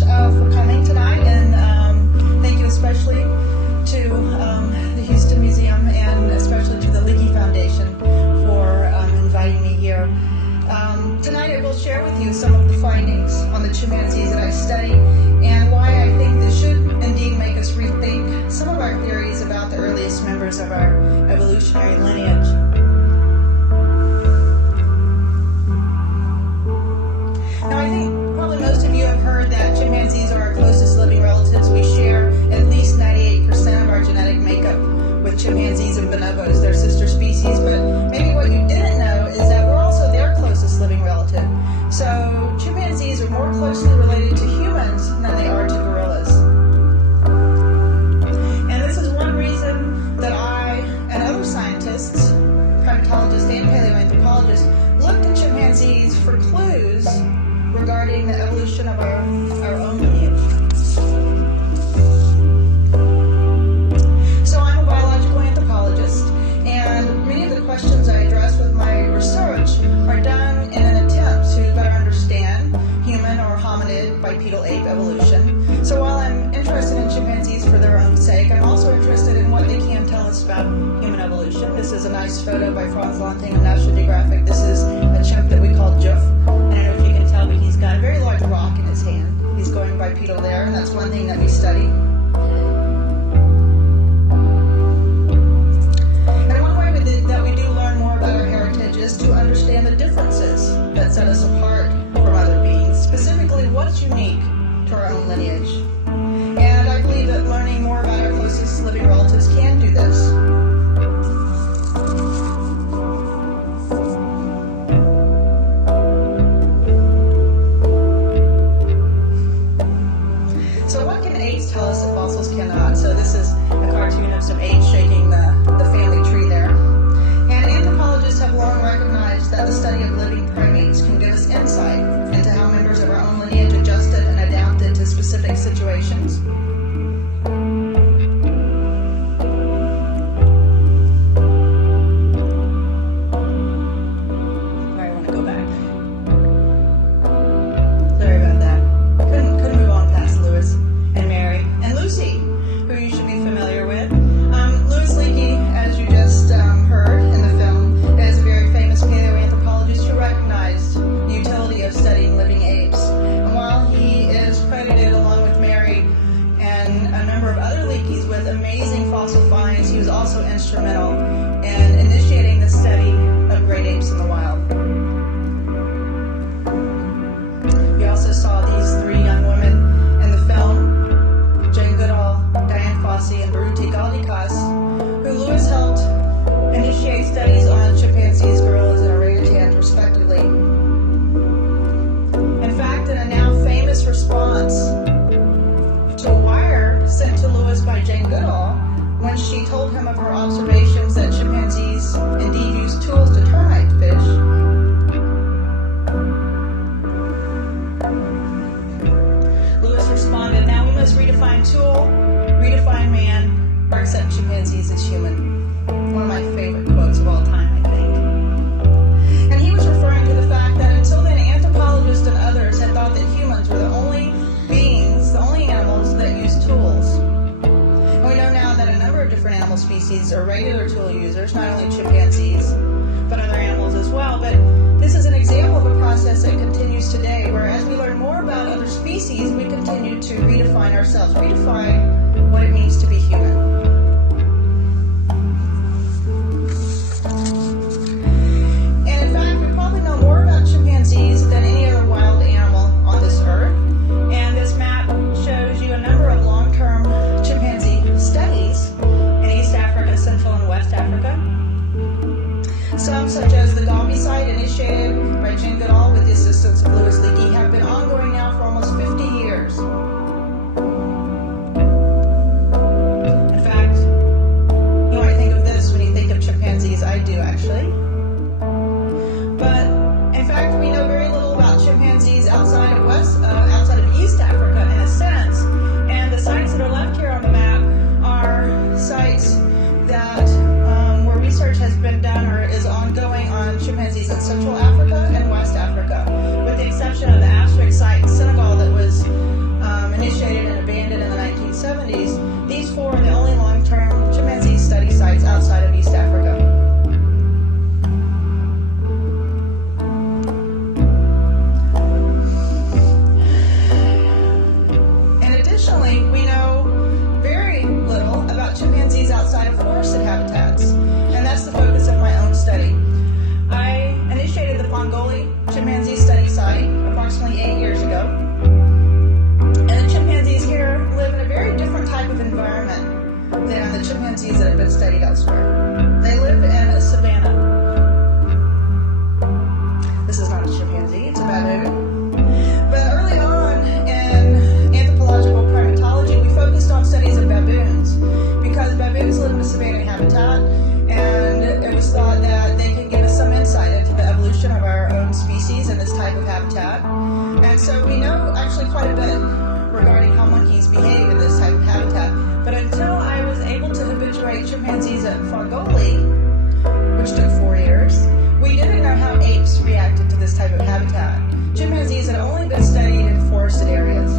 for coming tonight, and thank you especially to the Houston Museum and especially to the Leaky Foundation for inviting me here. Tonight I will share with you some of the findings on the chimpanzees that I study and why I think this should indeed make us rethink some of our theories about the earliest members of our evolutionary lineage. Now, I think probably most of you have heard that chimpanzees are our closest living relatives. We share at least 98% of our genetic makeup with chimpanzees and bonobos, their sister species. But maybe what you didn't know is that we're also their closest living relative. So chimpanzees are more closely related to humans than they are to gorillas. And this is one reason that I and other scientists, primatologists and paleoanthropologists, looked at chimpanzees for clues regarding the evolution of our own lineage. So I'm a biological anthropologist, and many of the questions I address with my research are done in an attempt to better understand human or hominid bipedal ape evolution. So while I'm interested in chimpanzees for their own sake, I'm also interested in what they can tell us about human evolution. This is a nice photo by Franz Lanting of National Geographic. This is a chimp that we call Juf. And I don't know if you can tell, but he's got a very large rock in his hand. He's going bipedal there, and that's one thing that we study. And one way that we do learn more about our heritage is to understand the differences that set us apart from other beings, specifically what's unique to our own lineage. And I believe that learning more about our closest living relatives can do this. So what can apes tell us that fossils cannot? So this is a cartoon of some apes shaking the family tree there. And anthropologists have long recognized that the study of living primates can give us insight into how members of our own lineage adjusted and adapted to specific situations. I want to go back. Sorry about that. Couldn't move on past Lewis and Mary and Lucy, who you should be familiar with. Louis Leakey, as you just heard in the film, is a very famous paleoanthropologist who recognized the utility of studying living apes. And while he is credited, along with Mary and a number of other Leakeys, with amazing fossil finds, he was also instrumental in initiating the study of great apes in the wild. We also saw these three young women in the film, Jane Goodall, Diane Fossey, and Baruti Galdikas, who Lewis helped initiate studies on chimpanzees, gorillas, and orangutans, respectively. In fact, in a now famous response to a wire sent to Lewis by Jane Goodall, when she told him of her observations that chimpanzees indeed use tools to termite fish, Lewis responded, "Now we must redefine tool, redefine man, or accept chimpanzees as human." One of my favorite quotes of all time, I think. And he was referring to the fact that until then, anthropologists and others had thought that humans were the only beings, the only animals that use tools. And we know now that a number of different animal species are regular tool users, not only chimpanzees, but other animals as well. But this is an example of a process that continues today, where as we learn more about other species, we continue to redefine ourselves, redefine what it means to be human. And in fact, we probably know more about chimpanzees than any other wild animal on this earth. And this map shows you a number of long-term chimpanzee studies in East Africa, Central and West Africa. Some, such as the Gombe site, initiated by Jane Goodall with the assistance of Louis Leakey, have been ongoing now for almost 50 years. In fact, you might think of this when you think of chimpanzees. I do, actually. But in fact, we know very little about chimpanzees outside of East Africa, in a sense. And the sites that are left here on the map are sites that where research has been done or is ongoing on chimpanzees in Central Africa and West Africa, with the exception of the asterisk site in Senegal that was And so we know actually quite a bit regarding how monkeys behave in this type of habitat. But until I was able to habituate chimpanzees at Fongoli, which took 4 years, we didn't know how apes reacted to this type of habitat. Chimpanzees had only been studied in forested areas.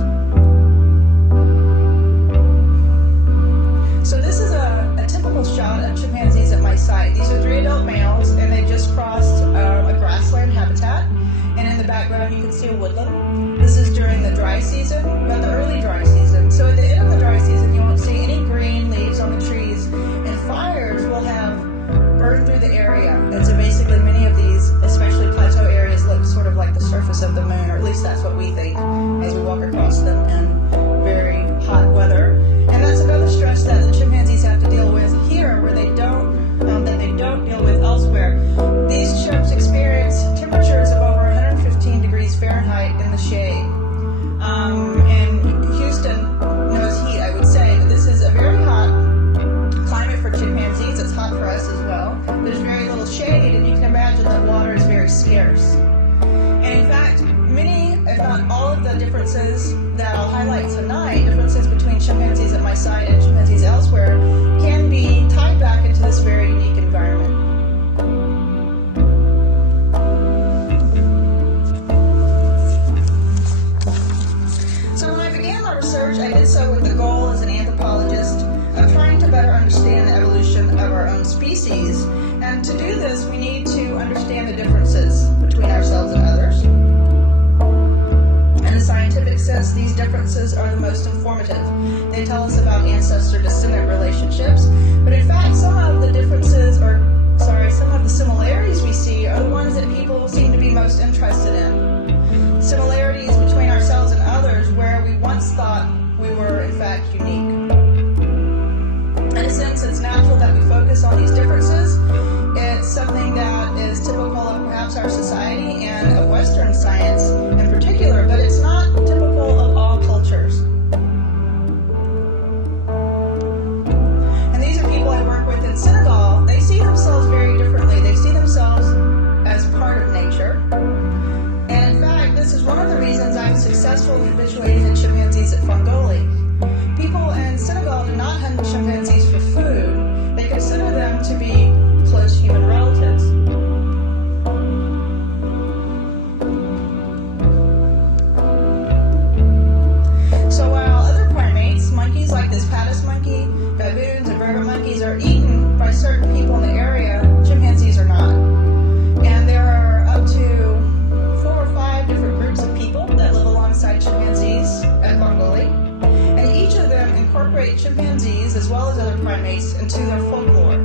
So this is a typical shot of chimpanzees at my site. These are 3 adult males, and they just crossed a grassland habitat. And in the background, you can see a woodland. This is during the dry season, but the early dry season. So at the end of the dry season, you won't see any green leaves on the trees, and fires will have burned through the area. And so basically, many of these, especially plateau areas, look sort of like the surface of the moon, or at least that's what we think as we walk across them in very hot weather. And that's another stress that the chimpanzees have to deal with here, where they don't deal with elsewhere. These chimps experience temperatures of over 115 degrees Fahrenheit in the shade. And Houston knows heat, I would say, but this is a very hot climate for chimpanzees. It's hot for us as well. There's very little shade, and you can imagine that water is very scarce. And in fact, many, if not all of the differences that I'll highlight tonight, differences between chimpanzees at my site and chimpanzees elsewhere, can be tied back into this very unique environment. So when I began my research, I did so with the goal as an anthropologist of trying to better understand the evolution of our own species. And to do this, we need to understand the differences between ourselves and others. In a scientific sense, these differences are the most informative. They tell us about ancestor-descendant relationships, but in fact, some of the similarities we see are the ones that people seem to be most interested in. Similarities between ourselves and others where we once thought we were, in fact, unique. In a sense, it's natural that we focus on these differences. It's something that is typical of perhaps our society and of Western science in particular, but it's not typical of all cultures. And these are people I work with in Senegal. They see themselves very differently. They see themselves as part of nature. And in fact, this is one of the reasons I'm successfully habituating the chimpanzees at Fongoli. People in Senegal do not hunt chimpanzees for food. They consider them to be close human relatives. So while other primates, monkeys like this Patus monkey, baboons, and vervet monkeys are eaten by certain people in the area, chimpanzees are not. And there are up to 4 or 5 different groups of people that live alongside chimpanzees at Fongoli. And each of them incorporate chimpanzees as well as other primates into their folklore.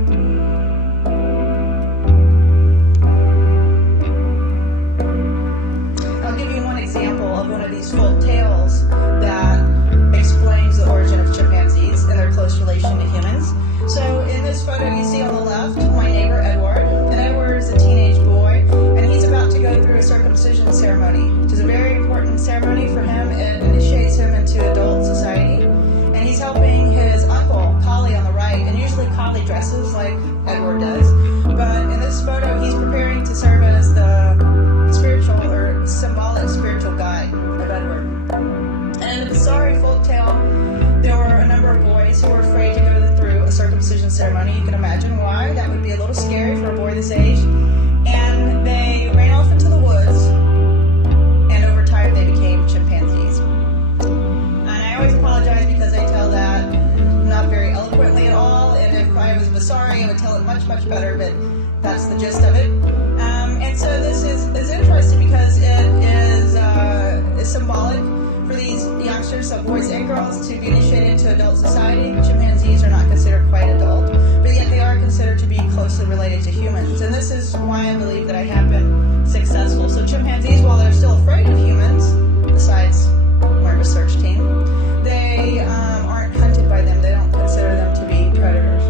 I'll give you one example of one of these folk tales that explains the origin of chimpanzees and their close relation to humans. So in this photo you see on the left my neighbor Edward, and Edward is a teenage boy, and he's about to go through a circumcision ceremony, which is a very important ceremony for him. It initiates him into adult society, and he's helping his uncle, Collie, on the right, and usually Collie dresses like Edward does, but in this photo he's preparing to serve as the spiritual or symbolic spiritual guide of Edward. And in the Basari folktale, there were a number of boys who were afraid to go through a circumcision ceremony. You can imagine why. That would be a little scary for a boy this age. And they ran off into the woods, and over time they became chimpanzees. And I always apologize because I tell that not very eloquently at all, and if I was Basari, I would tell it much, much better, but that's the gist of it. And so this is interesting because it is symbolic for these youngsters, so boys and girls, to be initiated into adult society. Chimpanzees are not considered quite adult, but yet they are considered to be closely related to humans. And this is why I believe that I have been successful. So chimpanzees, while they're still afraid of humans, besides my research team, they aren't hunted by them. They don't consider them to be predators.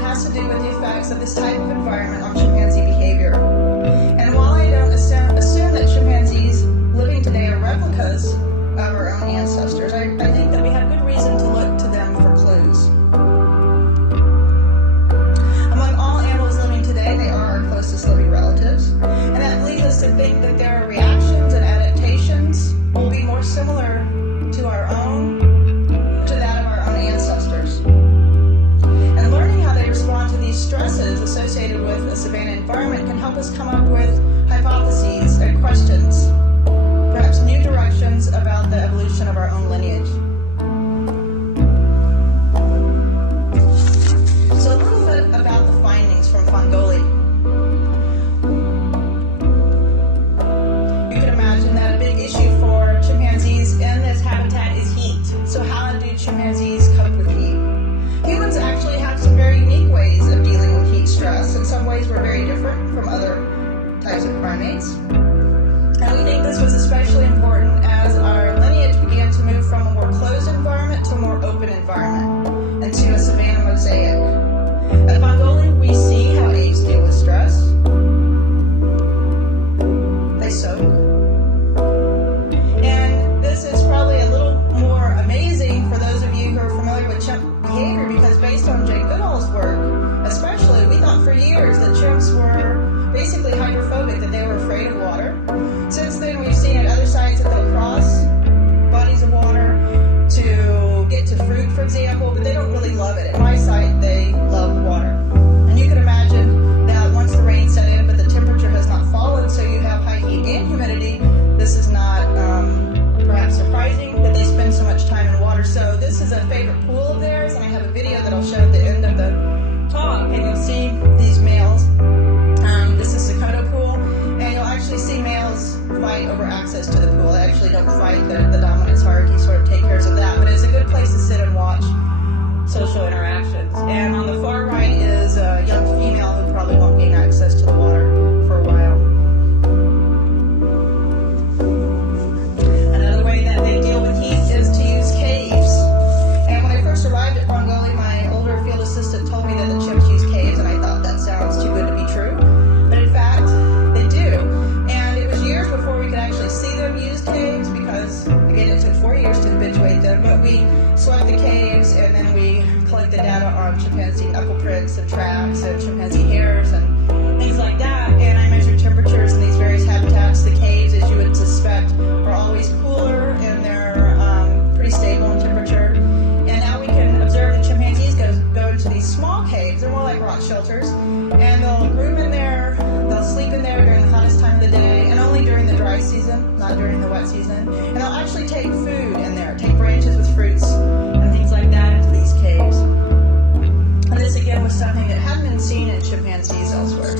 Has to do with the effects of this type of environment on chimpanzee behavior. And while I don't assume that chimpanzees living today are replicas of our own ancestors, I think that we have good reason to look to them for clues. types of primates. And we think this was especially important as our lineage began to move from a more closed environment to a more open environment, and to a savanna mosaic. At Mongolia, we see how apes deal with stress. They soak. And this is probably a little more amazing for those of you who are familiar with chimp behavior, because based on Jane Goodall's work, especially, we thought for years that chimps were basically hydrophobic, that they were afraid of water. Since then, we've seen at other sites that they'll cross bodies of water to get to fruit, for example, but they don't really love it. At my site, they love water. And you can imagine that once the rain set in, but the temperature has not fallen, so you have high heat and humidity, this is not perhaps surprising that they spend so much time in water. So this is a favorite pool of theirs, and I have a video that I'll show at the end of the talk, and you'll see these males. This is Sakota Pool, and you'll actually see males fight over access to the pool. They actually don't fight, the dominance hierarchy sort of take care of that, but it's a good place to sit and watch social interactions. And on the far right is a young female who probably won't gain access to the water for a while. Another way that they deal with heat is to use caves. And when I first arrived at Mongolia, my older field assistant told me that the chimps use caves, and I thought that sounds too good to be true. But in fact, they do. And it was years before we could actually see them use caves, because, again, it took 4 years to habituate them. But we swept the caves, and then we collected data on chimpanzee knuckle prints and tracks and chimpanzee hairs and things like that. And I measured temperatures in these various habitats. The caves, as you would suspect, are always cooler, and they're pretty stable in temperature. And now we can observe the chimpanzees go into these small caves. They're more like rock shelters. And they'll groom in there, they'll sleep in there during the hottest time of the day, and only during the dry season, not during the wet season. And they'll actually take food in there, take branches with fruits and things like that into these caves. And this again was something that hadn't been seen in chimpanzees elsewhere.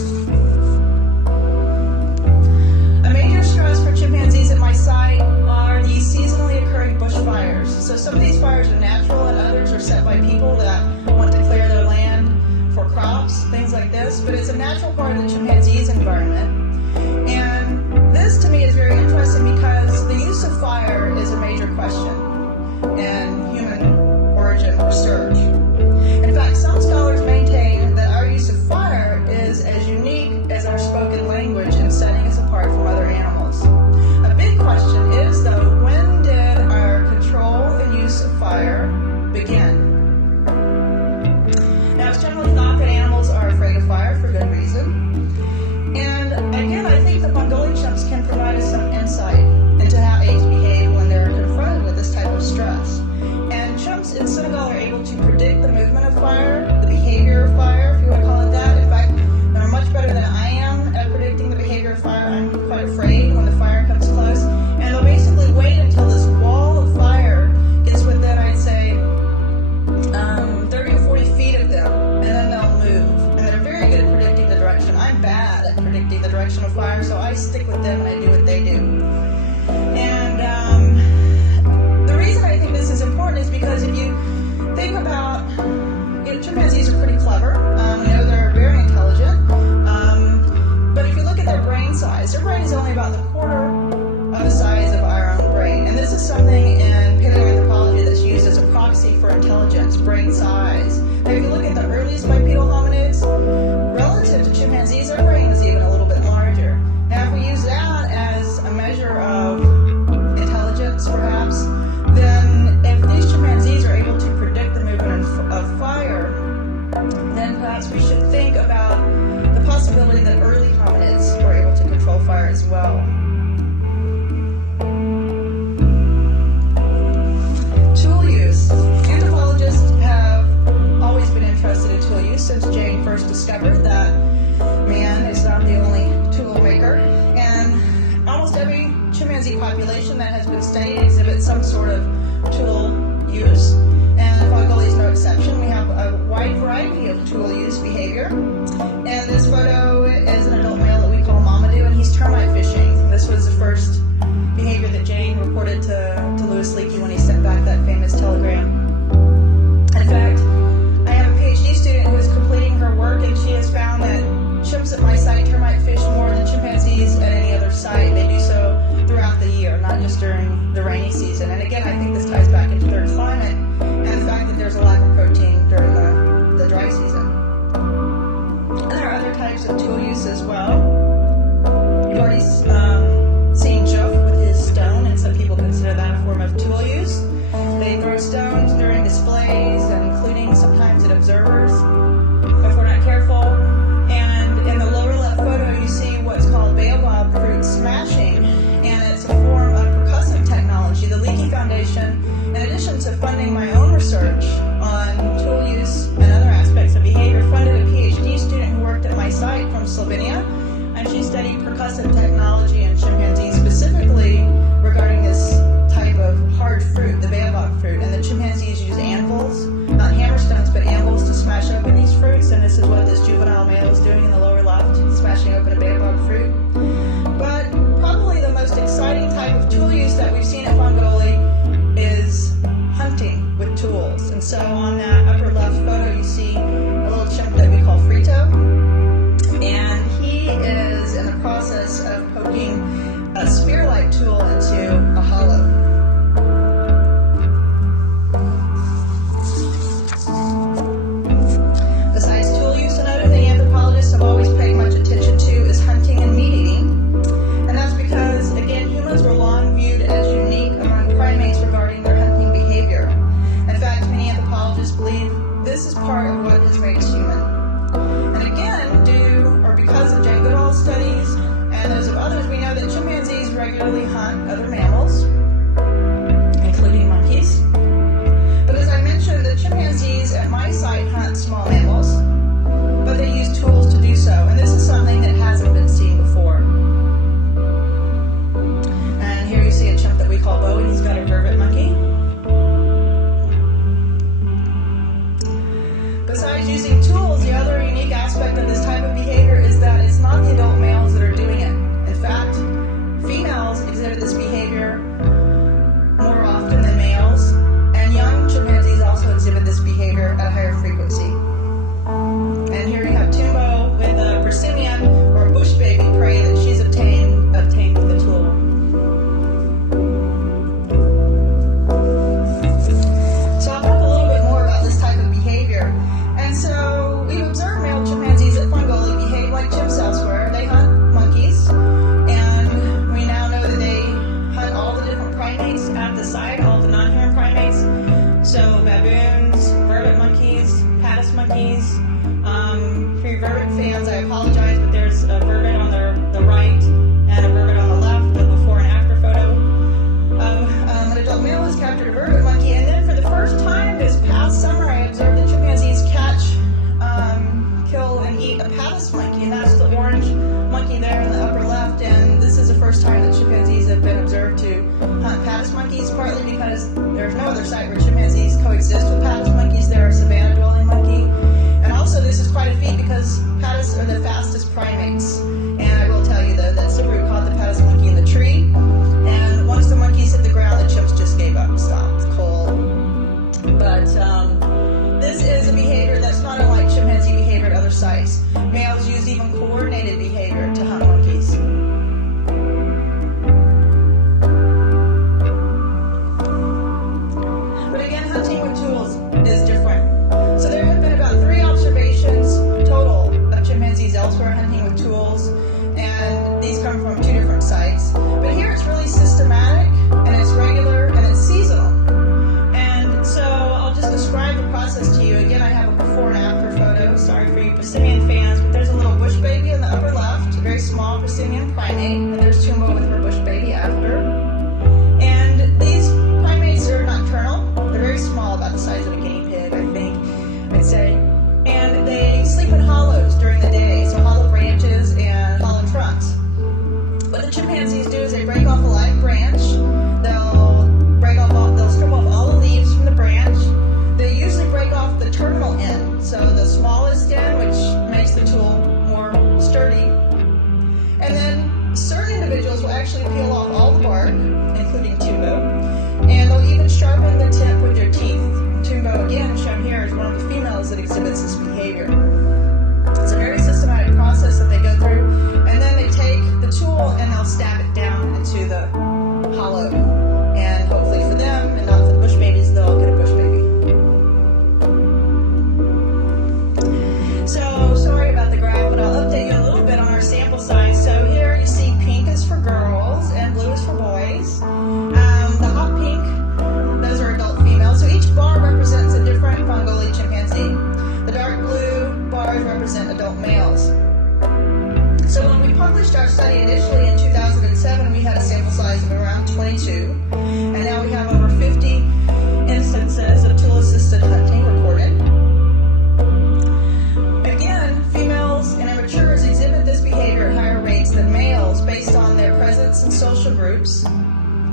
A major stress for chimpanzees at my site are these seasonally occurring bushfires. So some of these fires are natural, and others are set by people that want to clear their land for crops, things like this, but it's a natural part of the chimpanzee's environment. And this to me is very interesting, because the use of fire is a major question in human origin research. In fact, some scholars maintain that our use of fire is as unique as our spoken language in setting us apart from other animals. A big question is, though, when did our control and use of fire begin? Now, it's generally thought that animals are afraid of fire for good reason. And again, I think that Mongolian chimps can provide us some insight into how apes behave when they're confronted with this type of stress. And chimps in Senegal are able to predict the movement of fire, the behavior of fire, if you want to call it that. In fact, they're much better than I am at predicting the behavior of fire. I'm quite afraid when the fire comes close. And they'll basically wait until this wall of fire gets within, I'd say, 30 or 40 feet of them, and then they'll move. And they're very good at predicting the direction. I'm bad at predicting the direction of fire, so I stick with them and I do what they do. And the reason I think this is important is because if you think about, chimpanzees are pretty clever. We know they're very intelligent. But if you look at their brain size, their brain is only about the quarter of the size of our own brain. And this is something in paleoanthropology that's used as a proxy for intelligence, brain size. Now, if you look at the earliest bipedal hominids, relative to chimpanzees, their brain is even a little bit larger. Now, if we use that as a measure of intelligence, perhaps, then if these chimpanzees are able to predict the movement of fire, then perhaps we should think about the possibility that early hominids were able to control fire as well. Tool use. Anthropologists have always been interested in tool use since Jane first discovered that man is not the that upper left photo, you see a little chimp that we call Frito. And he is in the process of poking a spear-like tool into a hollow. Besides tool use, another thing anthropologists have always paid much attention to is hunting and meat eating. And that's because, again, humans were long viewed as unique among primates regarding their hunting behavior. In fact, many anthropologists believe this is part of what has made us human. And again, because of Jane Goodall's studies and those of others, we know that chimpanzees regularly hunt other mammals, including monkeys. But as I mentioned, the chimpanzees at my site hunt small mammals, but they use tools to do so. And this is something that hasn't been seen before. And here you see a chimp that we call Bowie. He's got a vervet monkey. Besides using tools, the other unique aspect of this type of behavior is that it's not the adult males that are doing it. In fact, females exhibit this behavior more often than males, and young chimpanzees also exhibit this behavior at a higher frequency. And here you have Tumbo with a persimmon or bush baby prey that she's obtained with the tool. So I'll talk a little bit more about this type of behavior. And so we've observed male chimpanzees at Fungoli behave like chimps elsewhere. They hunt monkeys, and we now know that they hunt all the different primates at the site, all the non-human primates. So baboons, vervet monkeys, paddis monkeys. For your vervet fans, I apologize, but there's a vervet on the right and a vervet on the left, the before and after photo. An adult male has captured a vervet monkey, and then for the first time this past summer, I observed the chimpanzees kill and eat a paddis monkey, and that's the orange monkey there in the upper left. And this is the first time that chimpanzees have been observed to hunt paddis monkeys, partly because there's no other site where chimpanzees coexist with paddis monkeys. They're a savanna-dwelling monkey. And also this is quite a feat because paddis are the fastest primates. And I will tell you that Subaru caught the paddis monkey in the tree, and once the monkeys hit the ground, the chimps just gave up, stopped cold. But this is a behavior that's not unlike chimpanzee behavior at other sites. Males use even coordinated behavior to hunt monkeys. But again, hunting with tools is different. So there have been about 3 observations total of chimpanzees elsewhere hunting with tools, and these come from 2 different sites. But here it's really systematic, and it's regular, and it's seasonal. And so I'll just describe the process to you. Again, I have a before and after photo. Sorry for you Persimmon fans, but there's a little bush baby in the upper left, a very small Persimmon primate, and there's Tumbo with her bush baby after. And these primates are nocturnal. They're very small, about the size of a guinea pig, I think, I'd say. And they sleep in hollows during the day, so hollow branches and hollow trunks. What the chimpanzees do is they break off a live branch. They'll strip off all the leaves from the branch. They usually break off the terminal end, so the smallest end, which makes the tool more sturdy. And then certain individuals will actually peel off all the bark, including Tumbo, and they'll even sharpen the tip with their teeth. Tumbo, again, shown here, is one of the females that exhibits this behavior. It's a very systematic process that they go through, and then they take the tool and they'll stab it down into the hollow. And hopefully for them, and not for the bush babies, they'll get a bush baby. So, sorry about the graph, but I'll update you a little bit on our sample size. So here you see pink is for girls and blue is for boys. The hot pink, those are adult females. So each bar represents a different Fungoli chimpanzee. The dark blue bars represent adult males. So when we published our study initially in 2007, we had a sample size of around 22. And now we have over 50 instances of tool-assisted hunting recorded. Again, females and immatures exhibit this behavior at higher rates than males based on their presence in social groups,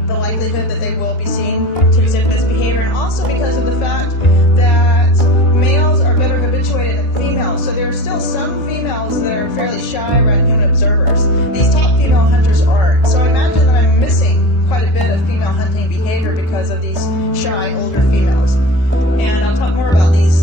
the likelihood that they will be seen to exhibit this behavior, and also because of the fact that males are better habituated than females. So there are still some females that are fairly shy around human observers. These top female hunters aren't. So I imagine that I'm missing quite a bit of female hunting behavior because of these shy older females. And I'll talk more about these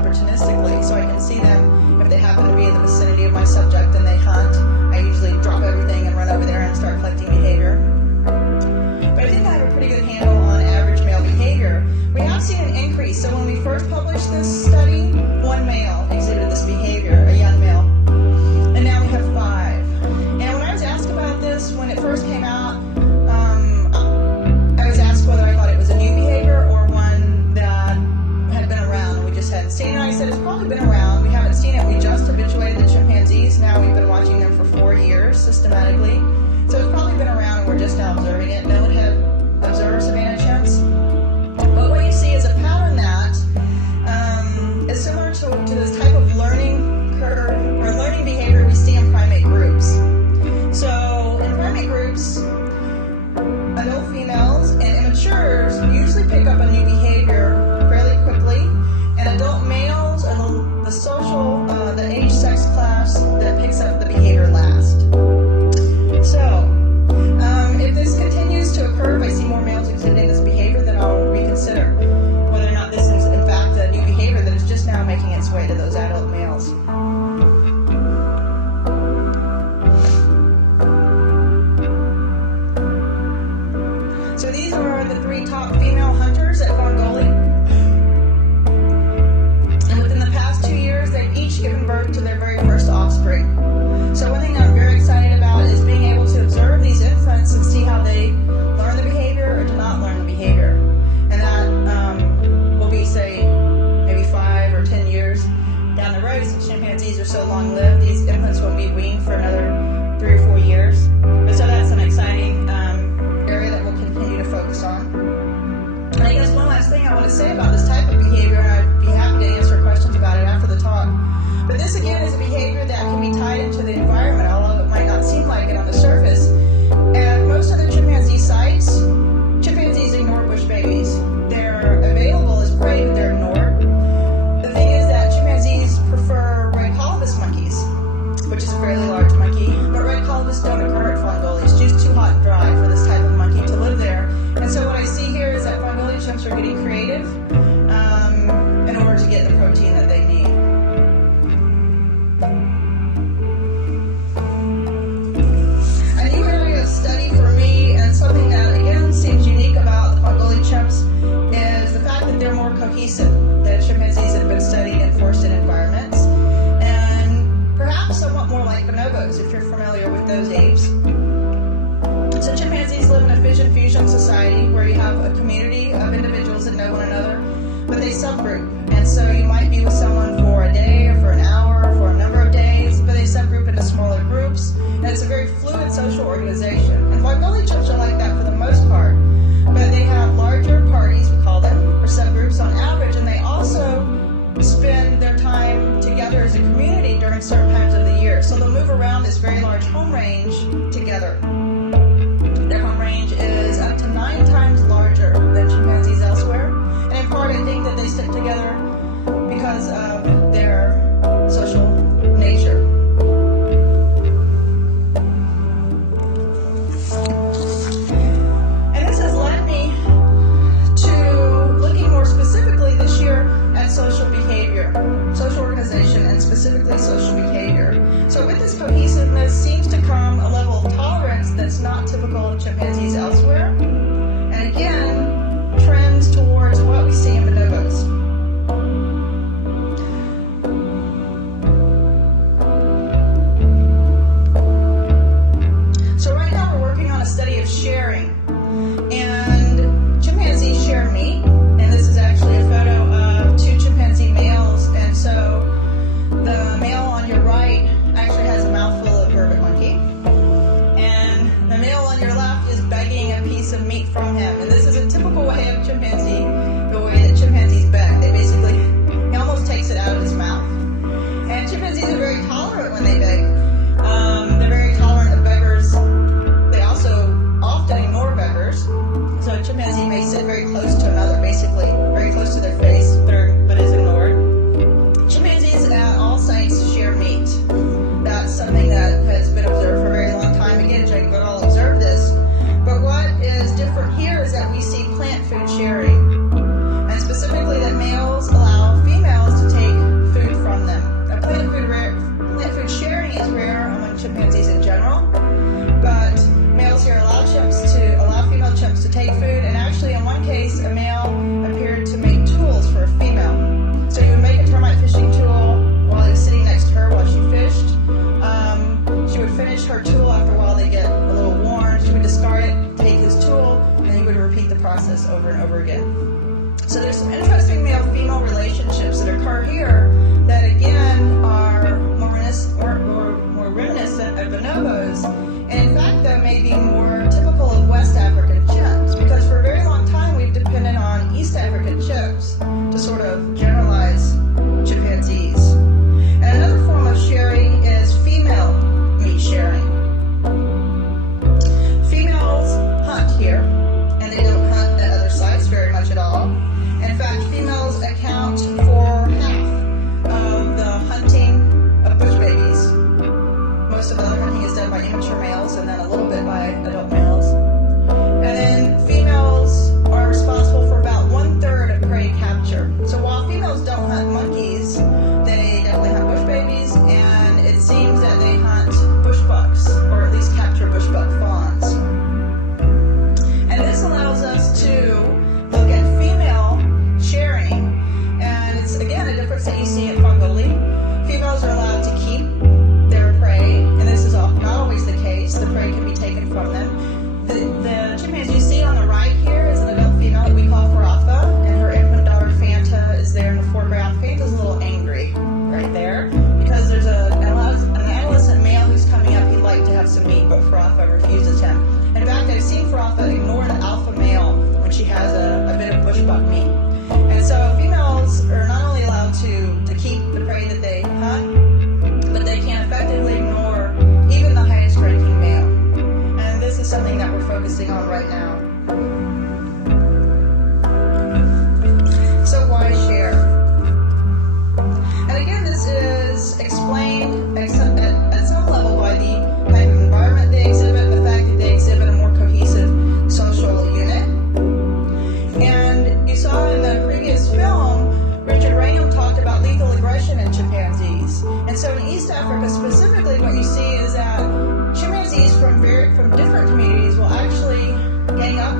opportunistically, so I can see them if they happen to be in the vicinity of my subject and they hunt. I usually drop everything and run over there and start collecting behavior. But I think I have a pretty good handle on average male behavior. We have seen an increase. So when we first published this study, one male exhibited this behavior, a young male. And now we have 5. And when I was asked about this, when it first came out, I was asked whether I thought it was a new behavior or one that had been around. We just hadn't seen it. I said it's probably been around. We haven't seen it. We just habituated the chimpanzees. Now we've been watching them for 4 years systematically. So it's probably been around and we're just now observing it. No one had observed savanna chimps. But what you see is a pattern that is similar to this type of learning curve or learning behavior we see in primate groups. So in primate groups, adult females and immatures usually pick up a new behavior fairly quickly, and adult males are the social, the age sex class that picks up the behavior last. So, if this continues to occur, if I see more males exhibiting this behavior, then I'll reconsider whether or not this is in fact a new behavior that is just now making its way to those adult males. So these are the 3 top female hunters at Fongoli. And within the past 2 years, they've each given birth to their very first offspring. So one thing I'm very excited about is being able to observe these infants and see how they learn the behavior or do not learn the behavior. And that will be, say, maybe 5 or 10 years down the road. Since chimpanzees are so long-lived, these infants will be weaned for another 3 or 4 years. And so that's an exciting area that we'll continue to focus on. And I guess one last thing I want to say about this type of behavior, and I'd be happy to answer questions about it after the talk. But this again is a behavior that can be tied into the environment, although it might not seem like it on the surface. At most of the chimpanzee sites, chimpanzees ignore bush babies. They're available as prey, but they're ignored. The thing is that chimpanzees prefer red colobus monkeys, which is a fairly large monkey, but red colobus don't occur at Fongoli. It's just too hot and dry for this type of monkey to live there. And so what I see here is that Fongoli chimps are getting creative in order to get the protein that they need. A new area of study for me, and something that again seems unique about the Fongoli chimps, is the fact that they're more cohesive than chimpanzees that have been studied in forested environments, and perhaps somewhat more like bonobos, if you're familiar with those apes. So chimpanzees live in a fission-fusion society where you have a community of individuals that know one another, but they subgroup. And so you might be with someone for a day or for an hour or for a number of days, but they subgroup into smaller groups. And it's a very fluid social organization. And Fongoli chimps are like that for the most part. But they have larger parties, we call them, or subgroups on average, and they also spend their time together as a community during certain times of the year. So they'll move around this very large home range together. Their home range is up to 9 times larger than chimpanzees elsewhere. And in part, I think that they stick together because of their social nature. And this has led me to looking more specifically this year at social behavior, social organization, and specifically social behavior. So with this cohesiveness seems to come a level of tolerance that's not typical of chimpanzees elsewhere. And again, trends towards what we see in bonobos. So right now we're working on a study of sharing. And chimpanzees share meat. And this is actually a photo of 2 chimpanzee males. And so the male on your right actually has a mouthful of vervet monkey. And the male on your left is begging a piece of chimpanzees. And so in East Africa specifically, what you see is that chimpanzees from different communities will actually gang up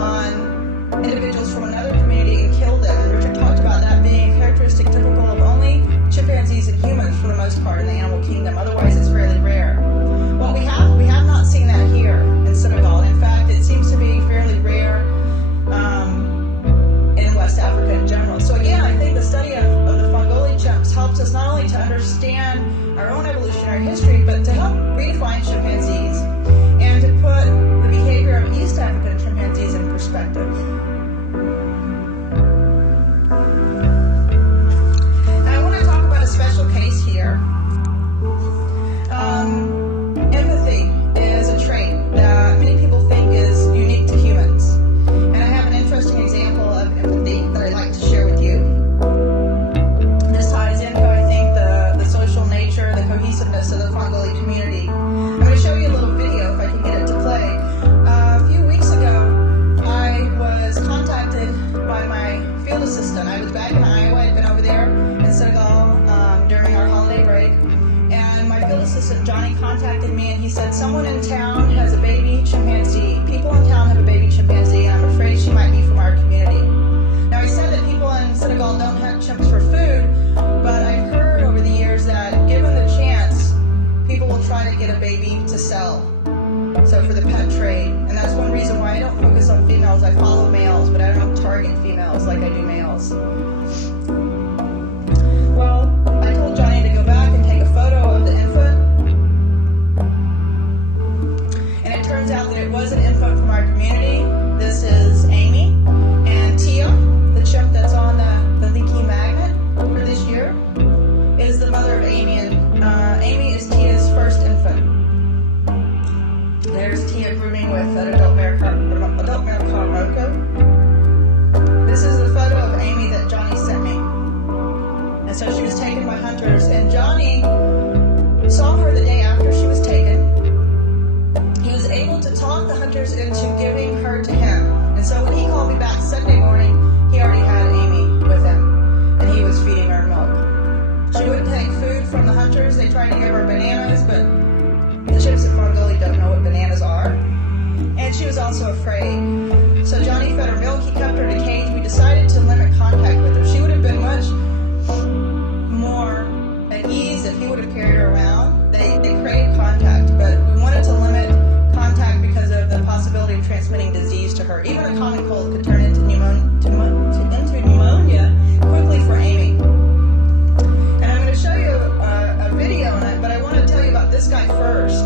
on individuals from another community and kill them. And Richard talked about that being a characteristic typical of only chimpanzees and humans for the most part in the animal kingdom. Otherwise, it's fairly rare. Well, we have not seen that here in Senegal. In fact, it seems to be fairly rare in West Africa in general. So again, I think the study of the Fongoli chimps helps us not only to understand our own evolutionary history, but to help redefine chimpanzees and to put the behavior of East African chimpanzees in perspective. Now, I want to talk about a special case here. Empathy is a trait that many people think is unique to humans. And I have an interesting example of empathy that I'd like to share with you. This ties into, I think, the social nature, the cohesiveness of the Fongoli community. I'm going to show you a little video if I can get it to play. A few weeks ago, I was contacted by my field assistant. I was back in Iowa. I'd been over there in Senegal during our holiday break. And my field assistant, Johnny, contacted me and he said, someone in town has a baby chimpanzee. People in town have a baby chimpanzee, and I'm afraid she might be from our community. Now, he said that people in Senegal don't hunt chimps for food, but I've heard over the years that given the chance, people will try to get a baby to sell. So for the pet trade. And that's one reason why I don't focus on females. I follow males, but I don't target females like I do males. Well, I told Johnny to go back and take a photo of the infant. And it turns out that it was an infant from our community. This is Amy. And Tia, the chimp that's on the Leaky magnet for this year, is the mother of Amy. And Amy is Tia's first infant. There's Tia grooming with an adult male Rocco. This is the photo of Amy that Johnny sent me. And so she was taken by hunters, and Johnny saw her the day after she was taken. He was able to talk the hunters into giving her to him. And so when he called me back Sunday morning, he already had Amy with him, and he was feeding her milk. She wouldn't take food from the hunters. They tried to give her bananas, but the chimps at Fongoli don't know what bananas are. And she was also afraid. So Johnny fed her milk. He kept her in a cage. We decided to limit contact with her. She would have been much more at ease if he would have carried her around. They crave contact, but we wanted to limit contact because of the possibility of transmitting disease to her. Even a common cold could turn into pneumonia quickly for Amy. And I'm going to show you a video on it, but I want to tell you about this guy first.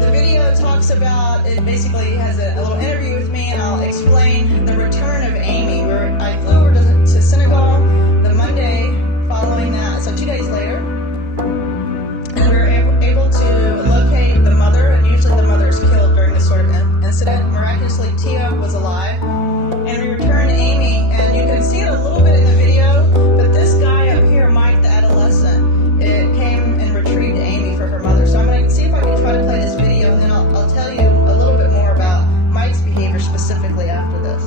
The video talks about, it basically has a little interview with me, and I'll explain the return of Amy. I flew over to Senegal the Monday following that, so 2 days later, and we were able to locate the mother, and usually the mother is killed during this sort of incident. Miraculously, Tia was alive, and we returned Amy, and you can see it a little bit in the video, but this guy up here, Mike the adolescent, it came and retrieved Amy for her mother. So I'm going to see if I can try to play this video, and then I'll tell you a little bit more about Mike's behavior specifically after this.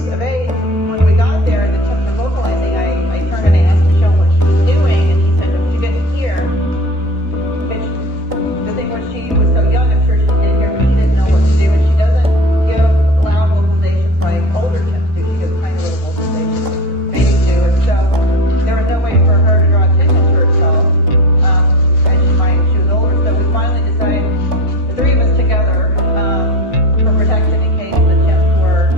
was of age, when we got there, the chimps were vocalizing. I turned and I asked Michelle what she was doing, and she said she didn't hear. The thing was, she was so young, I'm sure she did hear, but she didn't know what to do, and she doesn't give loud vocalizations like older chimps do. She gives tiny little vocalizations like babies do, and so there was no way for her to draw attention to herself, as she was older. So we finally decided, the three of us together, for protection in case the chimps were,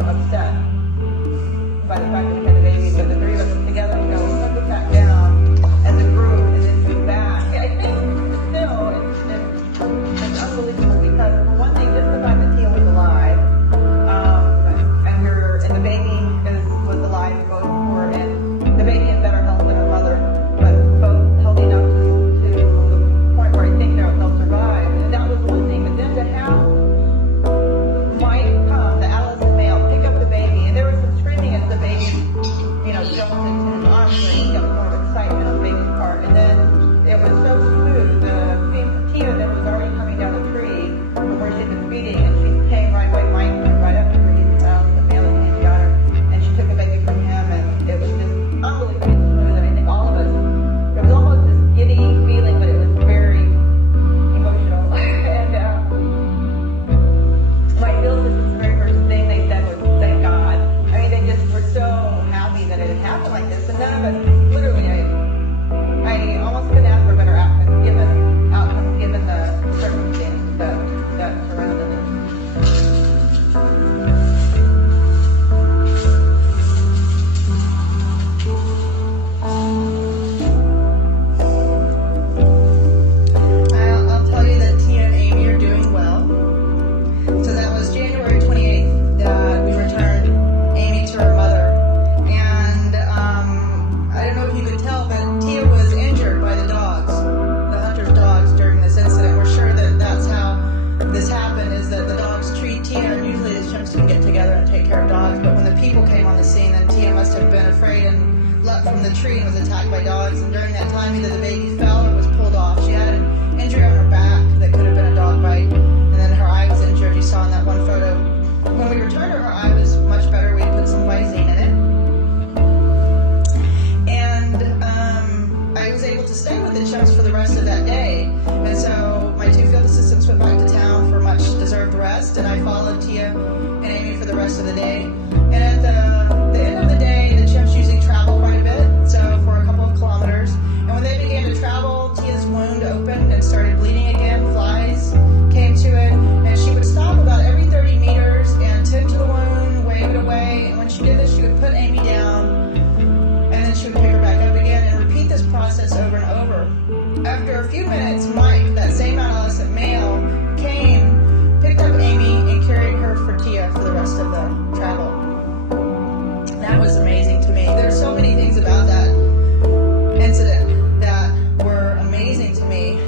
upset by the fact that we had the baby. But the three of us together would go, let's put that down as a group and then move back. I think still it's unbelievable because for one thing, just the fact that Tia was alive, and the baby was alive both before, and the baby in better health than her mother, but both healthy enough to the point where I think they'll survive. And that was one thing. But then to have Mike come, the adolescent male, pick up the baby, and there was some screaming as the baby, jumped into his arms, and he got more excitement on the baby's part. And then it was so smooth. The Tia that was already coming down the tree from where she'd been feeding, and she came right away. Mike went right up to her. The male that came and got her, and she took the baby from him, and it was just unbelievably smooth. And I think all of us, it was almost this giddy feeling, but it was very emotional. And my feels this is the very first thing they said was, thank God. I mean, they just were so happy that it had happened like this. And none of us, literally, I almost couldn't ask for a better outcome given the circumstances that surrounded it. I'll tell you that Tia and Amy are doing well. So that was January 28th that we returned Amy to her mother. And I don't know if you could tell, but Tia was injured by the dogs, the hunter's dogs, during this incident. We're sure that that's how this happened, is that the dogs treat Tia, and usually the chimps can get together and take care of dogs, but when the people came on the scene, then Tia must have been afraid and leapt from the tree and was attacked by dogs. And during that time, either the baby fell or was pulled off. She had an injury on her back that could have been a dog bite, and then her eye was injured. You saw in that one photo. When we returned her, her eye was much better. We put some Visine in it. And I was able to stay with the chimps for the rest of that day. And so my two field assistants went back to town for much deserved rest, and I followed Tia and Amy for the rest of the day. And at the end of the day, the chimps usually travel quite a bit, so for a couple of kilometers. And when they began to travel, Tia's wound opened and started bleeding again. Flies came to it, and she would stop about every 30 meters and tend to the wound, wave it away. And when she did this, she would put Amy down, and then she would pick her back up again and repeat this process over and over. After a few minutes, Mike, that same adolescent male, came, picked up Amy, and carried her for Tia for the rest of the travel. That was amazing to me. There's so many things about that incident that were amazing to me.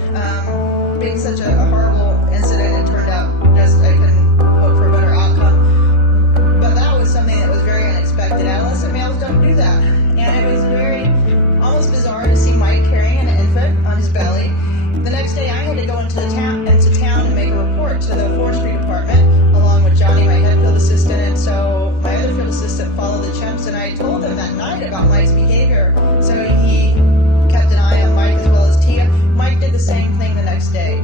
Being such a horrible incident, it turned out just, I couldn't hope for a better outcome. But that was something that was very unexpected. Adolescent males don't do that. And it was very, almost bizarre to see Mike carrying an infant on his belly. The next day I had to go into town and make a report to the forestry department, along with Johnny, my head field assistant, and so my other field assistant followed the chimps, and I told them that night about Mike's behavior. So he kept an eye on Mike as well as Tia. Mike did the same thing the next day.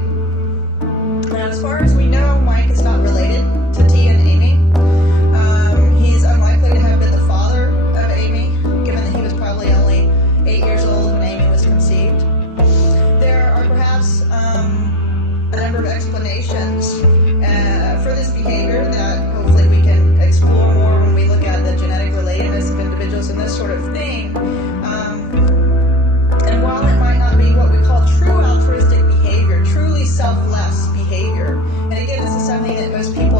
Now, as far as we know, Mike is not related to Tia and Amy. He's unlikely to have been the father of Amy, given that he was probably only 8 years old when Amy was conceived. There are perhaps a number of explanations for this behavior that hopefully we can explore more when we look at the genetic relatedness of individuals and this sort of thing. And while it might not be what we call true altruistic behavior, truly selfless behavior, and again, this is something that most people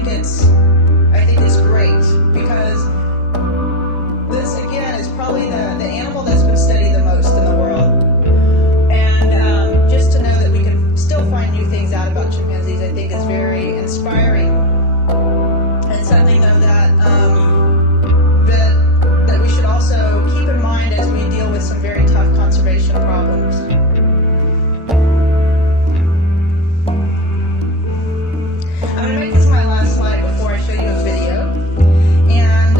think it's great because this again is probably the animal that's been studied the most in the world. And just to know that we can still find new things out about chimpanzees, I think is very inspiring, and something though that we should also keep in mind as we deal with some very tough conservation problems. I'm going to make this my last slide before I show you a video, and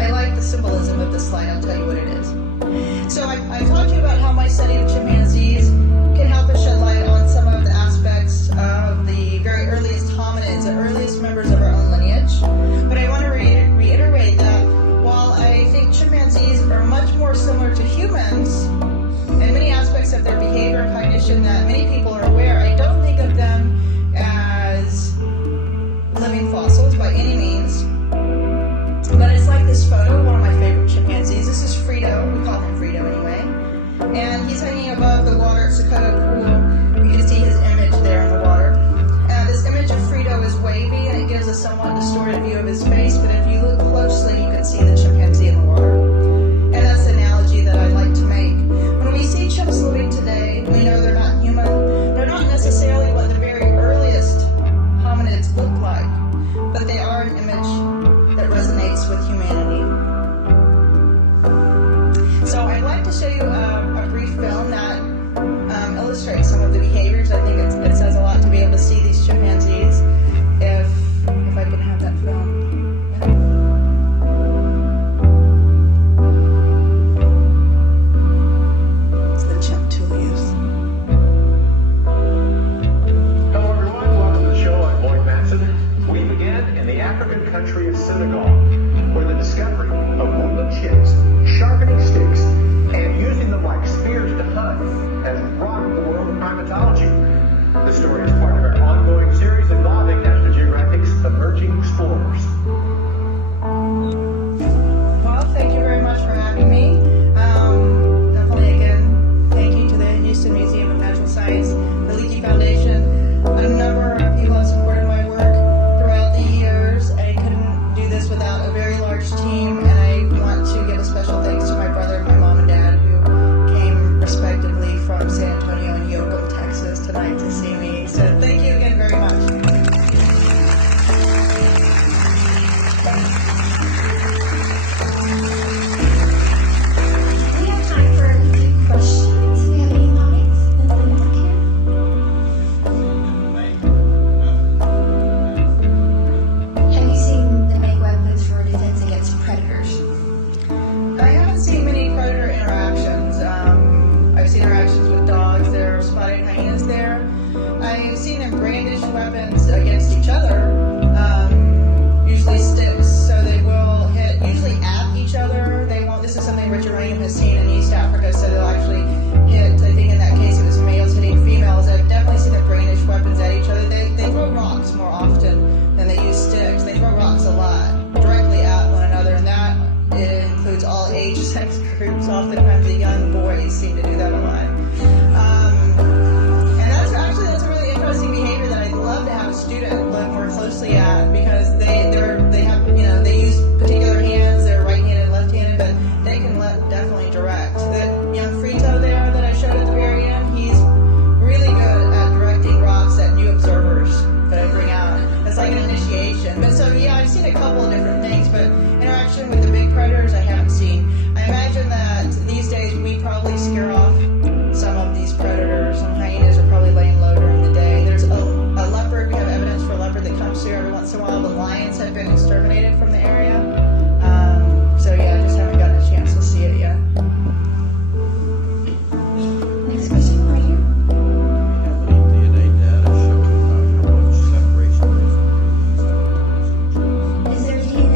I like the symbolism of this slide. I'll tell you what it is. So I talked to you about how my study of chimpanzees can help us shed light on some of the aspects of the very earliest hominids, the earliest members of our own lineage. But I want to reiterate that while I think chimpanzees are much more similar to humans in many aspects of their behavior and cognition that many people are aware, I don't think of them as living fossils by any means. But it's like this photo of one of my favorite chimpanzees. This is Frito. We call him Frito anyway. And he's hanging above the water at Sakota Pool. You can see his image there in the water. This image of Frito is wavy, and it gives a somewhat distorted view of his face, but if you look closely, you can see the chimpanzee in the water. And that's the analogy that I'd like to make. When we see chimps living today, we know they're not human. They're not necessarily what the very earliest hominids look like, but they are an image that resonates with humanity. So I'd like to show you a brief film that illustrates some of the behaviors. I think it says a lot to be able to see these chimpanzees. If I can have that film. Yeah. It's the chimp tool use. Hello everyone, welcome to the show. I'm Lloyd Matson. We begin in the African country of Senegal, where the discovery of woodland chips, sharpening sticks, and using them like spears to hunt has rocked the world of primatology. The story is part of our ongoing series involving National Geographic's Emerging Explorers. Well, thank you very much for having me. Definitely, again, thank you to the Houston Museum of Natural Science, the Leaky Foundation. A number of people have supported my work throughout the years. I couldn't do this without a very large team, and I want to give a special thanks to my brother and my mom and dad, who came respectively from San Antonio and Yoakum, Texas, tonight to see me. So thank you again very much. We have time for a few questions. Do we have any comments? Is the back here? Have you seen the main weapons for defense against predators? I haven't seen many predator interactions. I've seen interactions with dogs. There are spotted hyenas there. I've seen them brandish weapons against each other, usually sticks. So they will hit, usually at each other. They won't. This is something Richard Wrangham has seen in East Africa. So they'll actually hit. I think in that case it was males hitting females. I've definitely seen them brandish weapons at each other. They throw rocks more often than they use sticks. They throw rocks a lot directly at one another, and that includes all age sex groups. Oftentimes the young boys seem to do that a lot. And that's a really interesting behavior that I'd love to have a student look more closely at, because they have, they use particular hands. They're right-handed, left-handed, but they can definitely direct. The young Frito there that I showed at the very end, he's really good at directing rocks at new observers that I bring out. It's like an initiation. But so yeah, I've seen a couple of different things, but interaction with the big predators I haven't seen. I imagine that these days we probably scare off some of these predators. Some hyenas are probably laying low during the day. There's a leopard. We have evidence for a leopard that comes through every once in a while. The lions have been exterminated from the area. So yeah, I just haven't gotten a chance to see it yet. Next question, right here. Do we have any DNA data showing how much separation there is between these animals? Is there DNA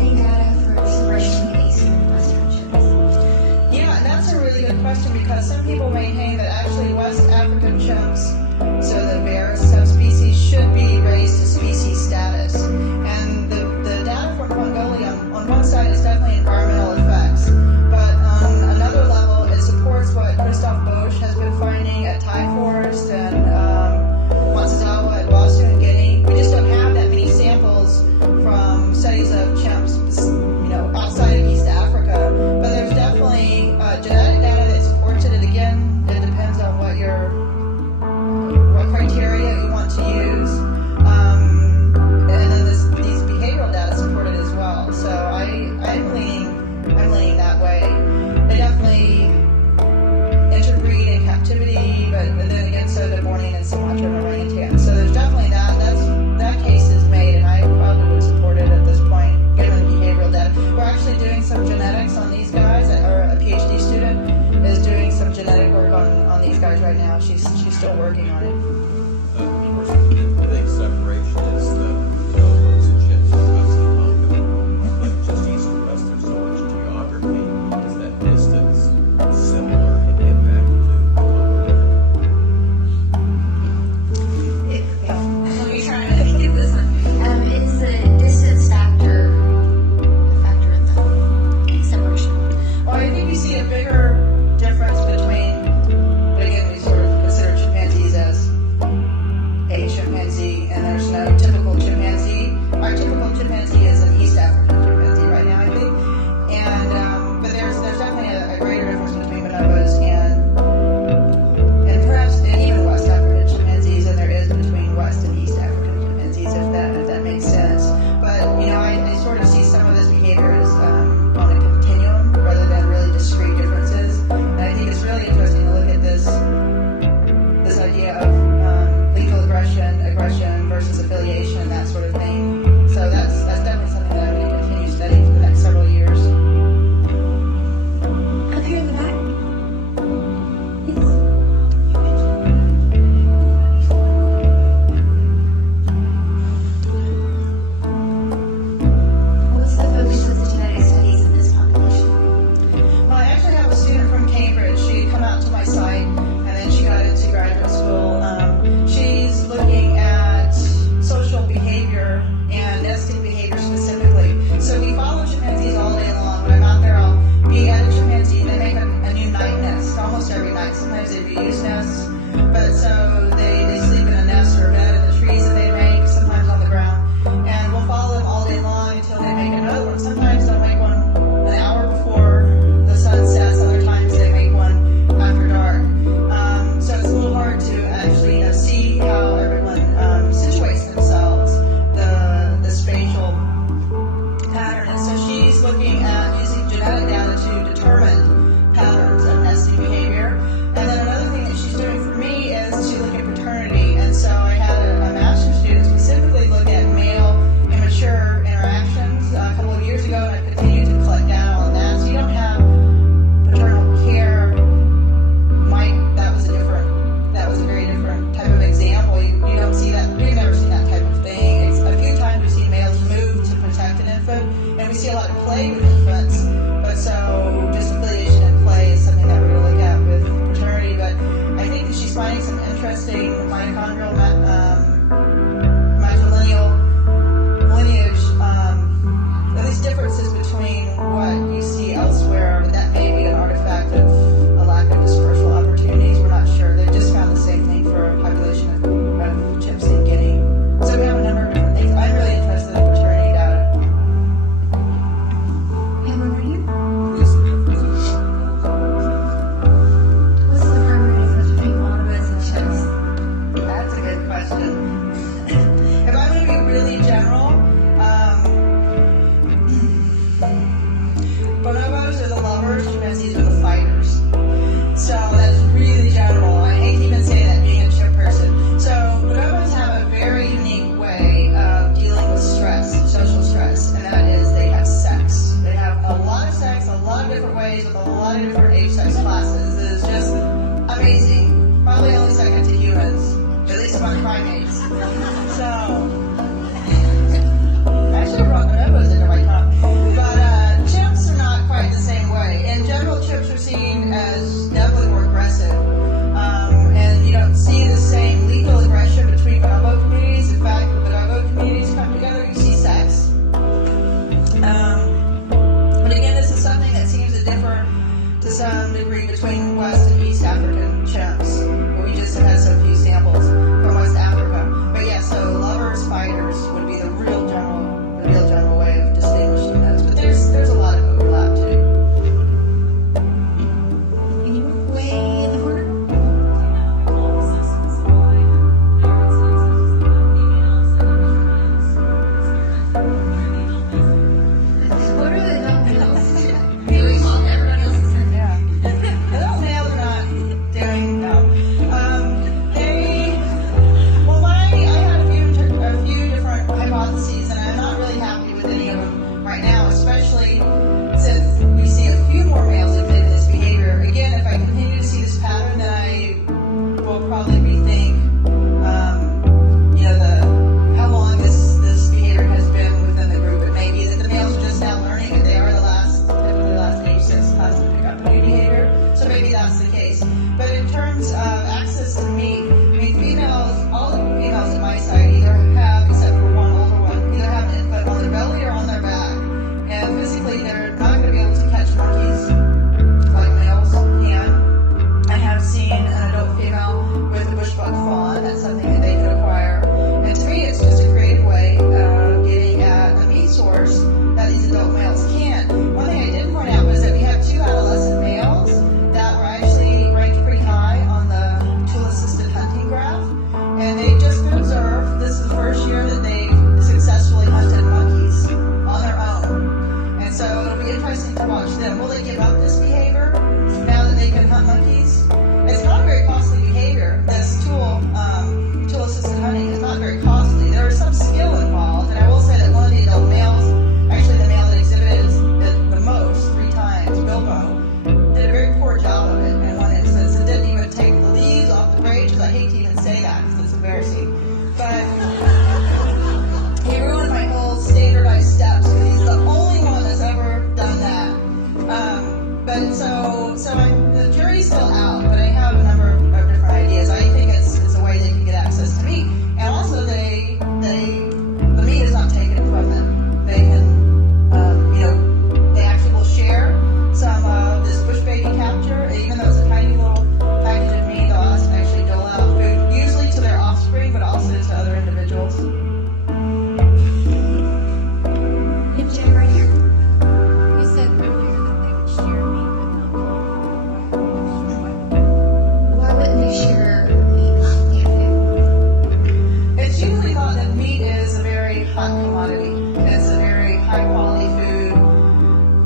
hot commodity. It's a very high quality food.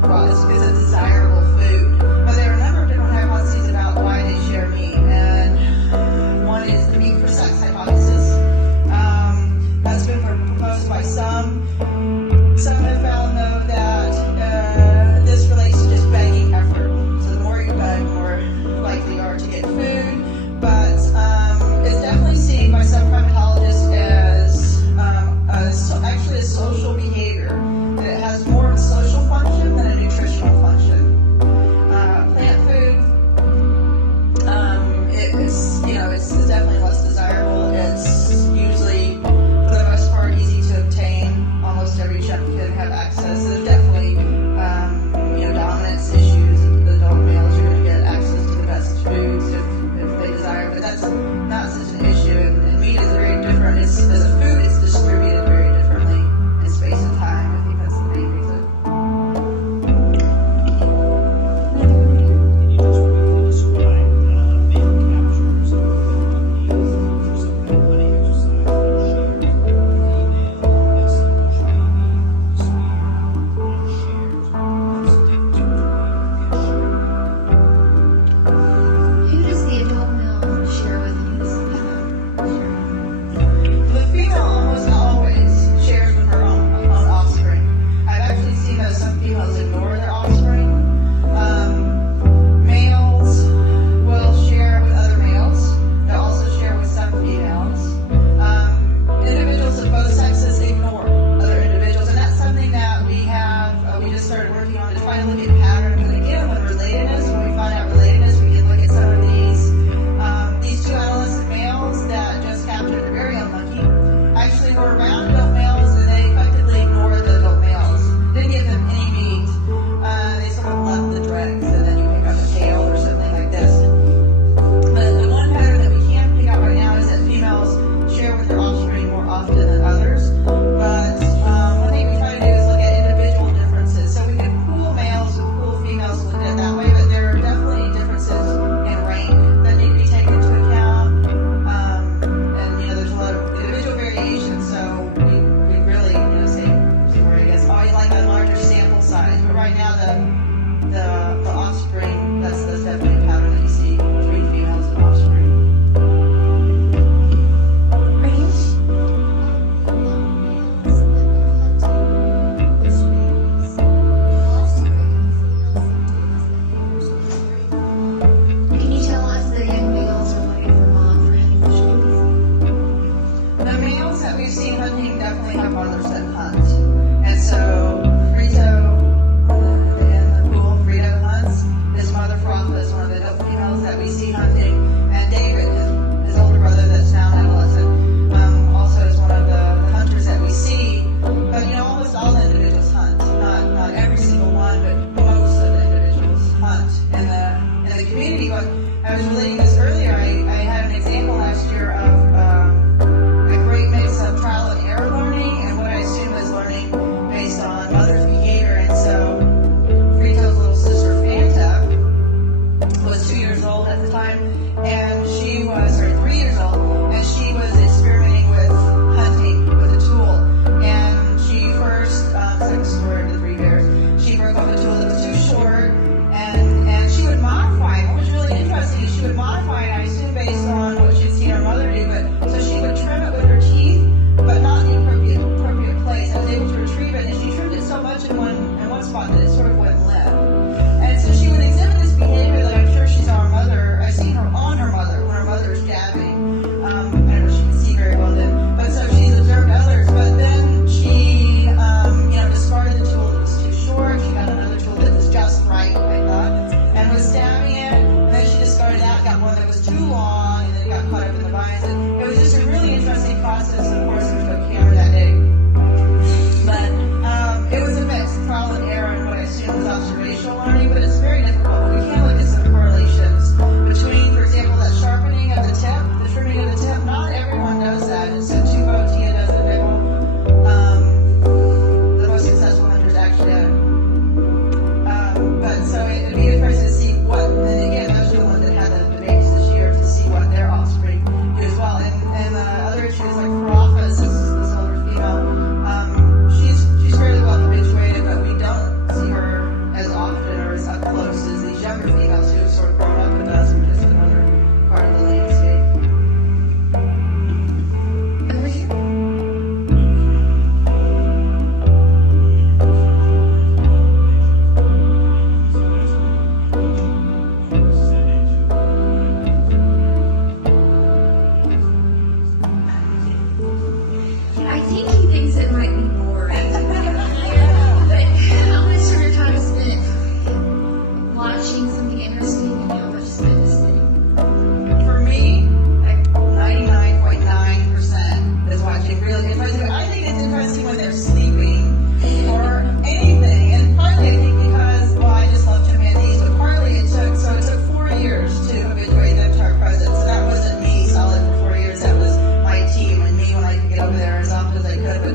Well, it's a desirable food. But there are a number of different hypotheses about why they share meat. And one is the meat for sex hypothesis. That's been proposed by some. Some have found, though, that this relates to just begging effort. So the more you beg, the more likely you are to get food. But it's definitely seen by some primatologists as actually a social behavior. That it has more of a social function than a nutritional function. Plant food, it's definitely less desirable. It's usually, for the most part, easy to obtain. Almost every chimp can have access. There's definitely, dominance issues. The adult males are going to get access to the best foods if they desire, but that's not such an issue. And meat is very different. As a food, it's distributed very differently in space and time. I think that's the main reason. Can you just briefly describe male captures of for some kind of money exercise share with female as usually the spear and shares? What's the difference between and share? Who does the adult male share with and who does the female share with? The female almost always shares with her own offspring. I've actually seen that some females ignore their offspring. Males will share with other males. They'll also share with some females. Individuals of both sexes ignore other individuals, and that's something that we just started working on to try to look at patterns. And again, with relatedness, when we find out relatedness, we can look at some of these two adolescent males that just captured the very unlucky. Actually were around adult males, and they effectively ignored the adult males. Didn't give them any meat. They sort of left the dregs, and then you pick up a tail or something like this. But the one pattern that we can pick out right now is that females share with their offspring more often than others. But one thing we try to do is look at individual differences. So we can pool males and pool females, look at it that way, but there are definitely differences in rank that need to be taken into account. And there's a lot of individual variation, so we really, say, I guess, you like a larger sample size. But right now, the offspring, that's definitely a pattern that you see between females and offspring. Are you among males that were hunting which males offspring females that do? Can you tell us the young males are looking for mom for hunting which The males that we've seen hunting definitely have mothers that hunt. And so Frito, in the pool, Frito hunts. His mother, Frotha, is one of the adult females that we see hunting. And David, his older brother that's now an adolescent, also is one of the hunters that we see. But almost all the individuals hunt. Not every single one, but most of the individuals hunt in the community. But I was relating this earlier. I had an example last year of a great mix of trial and error learning, and what I assume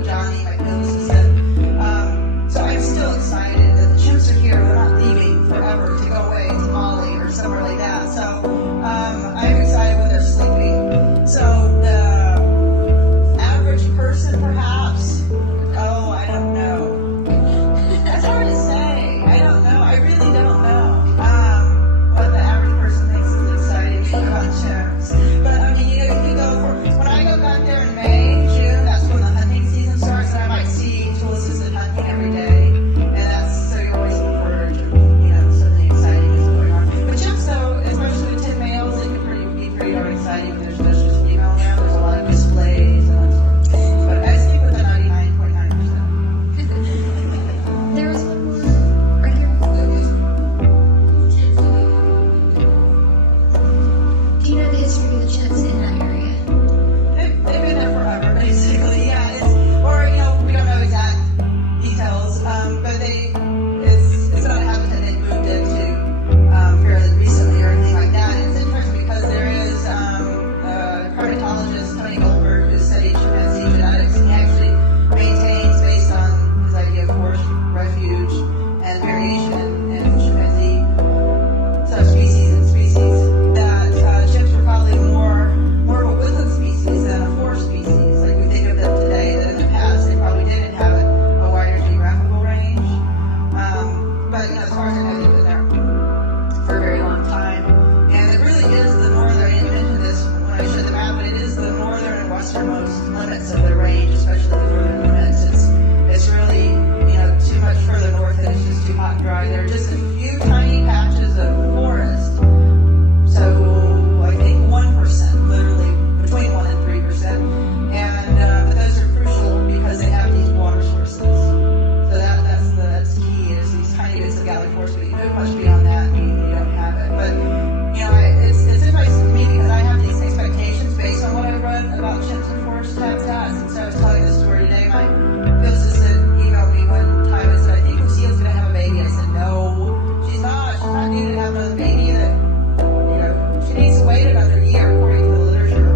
what Johnny, my physicist, said. So I'm still excited that the chimps are here. They're not leaving forever to go away to Mali or somewhere like that. So I'm excited when they're sleeping. So the average person, perhaps, I don't know. That's hard to say. I don't know. I really don't know what the average person thinks is exciting about chimps. But I mean, you go for, when I go back there in May, June, that's when the hunting season starts, and I might see tool-assisted hunting every day. And that's, so you're always looking forward to, something exciting is going on. But chimps, though, especially with 10 males, they can be pretty darn exciting when there's just female around. There's a lot of displays and that sort of thing. But I sleep with a 99.9%. There was one more right here. Do you know the history of the chimps in that area? They've been there forever, basically. Yeah, we don't know exact details, but it's not a habitat they moved into fairly recently or anything like that. And it's interesting because there is a primatologist, Tony Goldberg, who studied chimpanzee genetics, and he actually maintains, based on his idea of forced refuge and variation in chimpanzee subspecies and species, that chimps were probably more of a woodland species than a forest species. Like we think of them today, that in the past they probably did inhabit a wider geographical range. But as far as I know, they've been there for a very long time. And it really is the northern, I didn't mention this when I showed the map, but it is the northern and westernmost limits of the range, especially the northern limits. It's really, too much further north and it's just too hot and dry. There are just a few tiny patches of forest. So I think 1%, literally between 1 and 3%. And but those are crucial because they have these water sources. So that's key, is these tiny bits of gallery forest, but you move much beyond that and you don't have it. But it's interesting to me because I have these expectations based on what I've read about chimps and forest habitats. And so I was telling this story today. My physicist emailed me one time and said, I think Lucia's going to have a baby. I said, no, she's not. She's not due to have another baby. That she needs to wait another year according to the literature.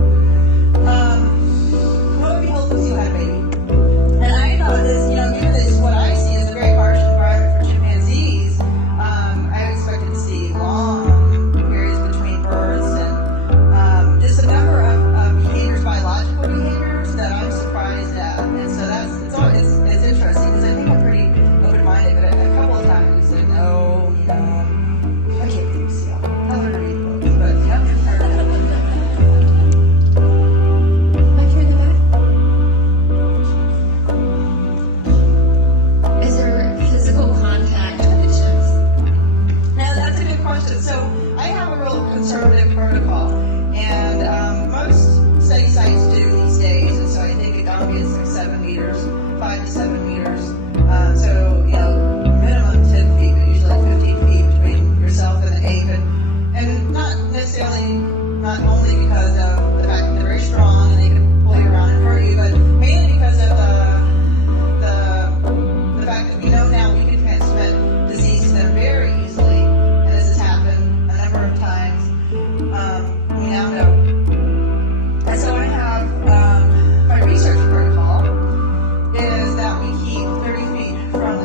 Lo and behold, Lucia had a baby. And I thought this, given this, what I see as a very harsh environment for chimpanzees, I expected to see long periods between births and just a number of behaviors, biological behaviors, that I'm surprised at. And so it's interesting because I think I'm pretty open-minded, but a couple of times we said, no, I can't be Lucia. I'll learn to read books, but Back here in the back. Is there physical contact with the chimps? Now, that's a good question. So I have a real conservative protocol, and most study sites do these days, and so I think a gummy is like 7 meters, 5 to 7 meters. So, minimum 10 feet, but usually 15 feet between yourself and the ape, and not necessarily, not only because of the fact that they're very strong and they can pull you around and hurt you, but mainly because of the fact that we know now we can transmit disease to them very easily, and this has happened a number of times. We now know. And so I have my research protocol is that we keep 30 feet from the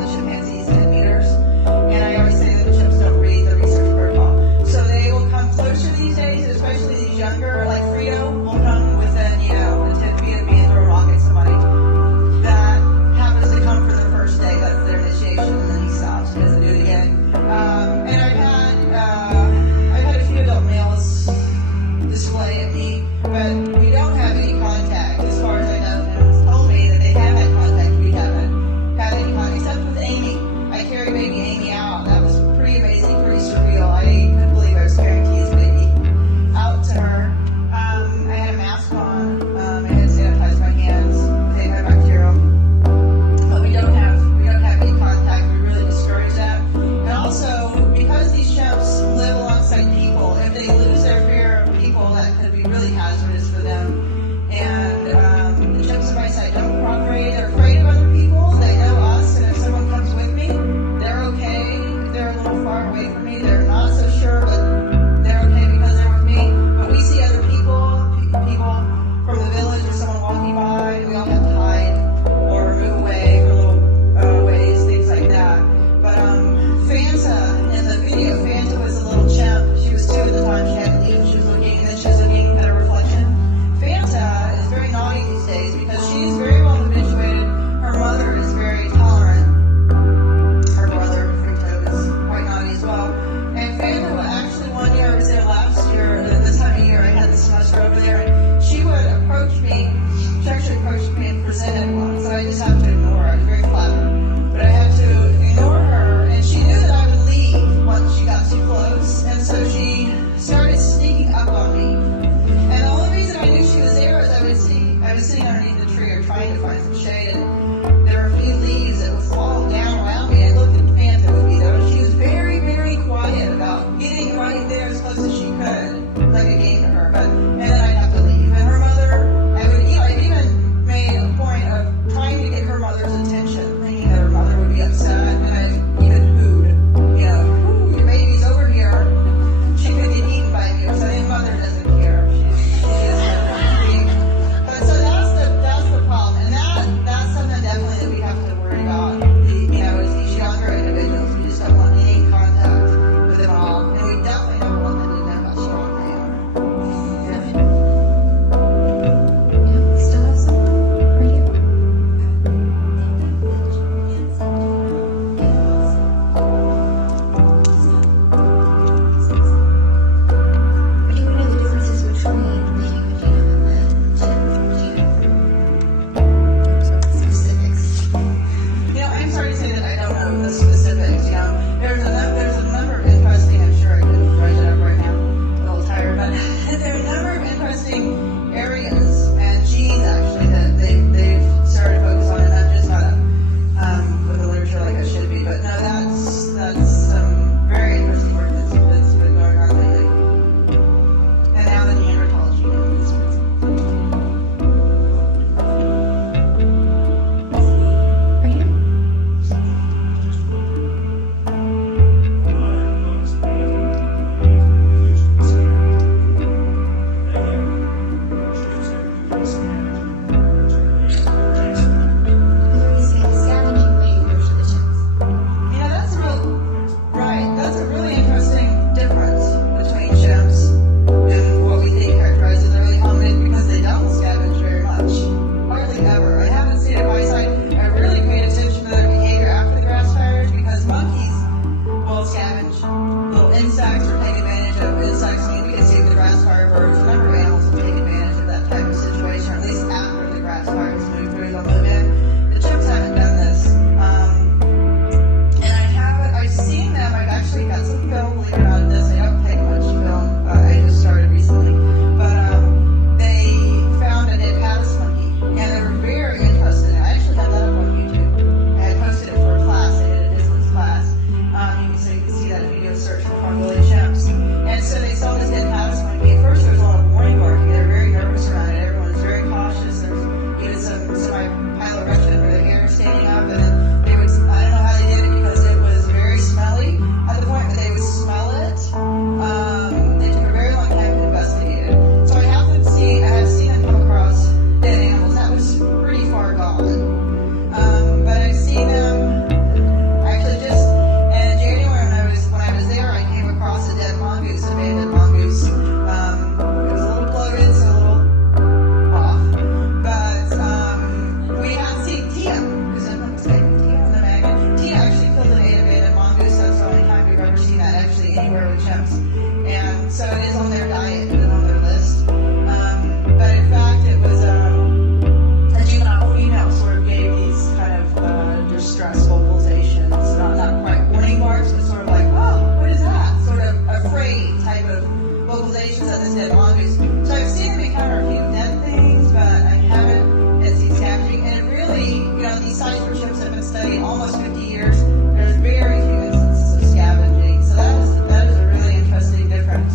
these sites for chimps have been studied almost 50 years. There's very few instances of scavenging. So that is a really interesting difference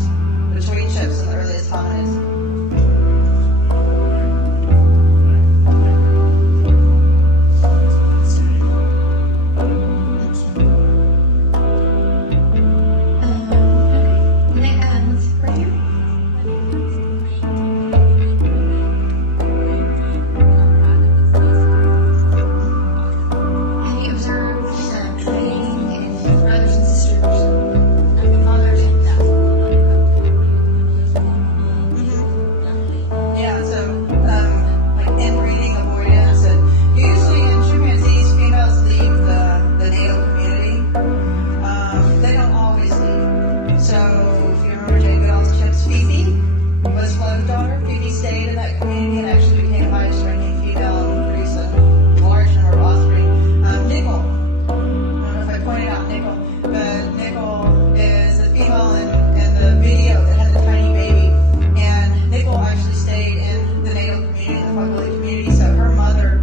between chimps and the earliest hominids. Have you observed trading in brothers and sisters, fathers and Yeah, so like inbreeding avoidance, and usually in chimpanzees, females leave the natal community. They don't always leave. So if you remember Jane Goodall's chimp's Fifi was Flo's daughter. Fifi stayed in that community and actually became the highest ranking female and produced a large number of offspring. Nickel, I don't know if I pointed out Nickel, but Nickel is the female in the video that had the tiny baby. And Nickel actually stayed in the natal community, the Pueblo community, so her mother,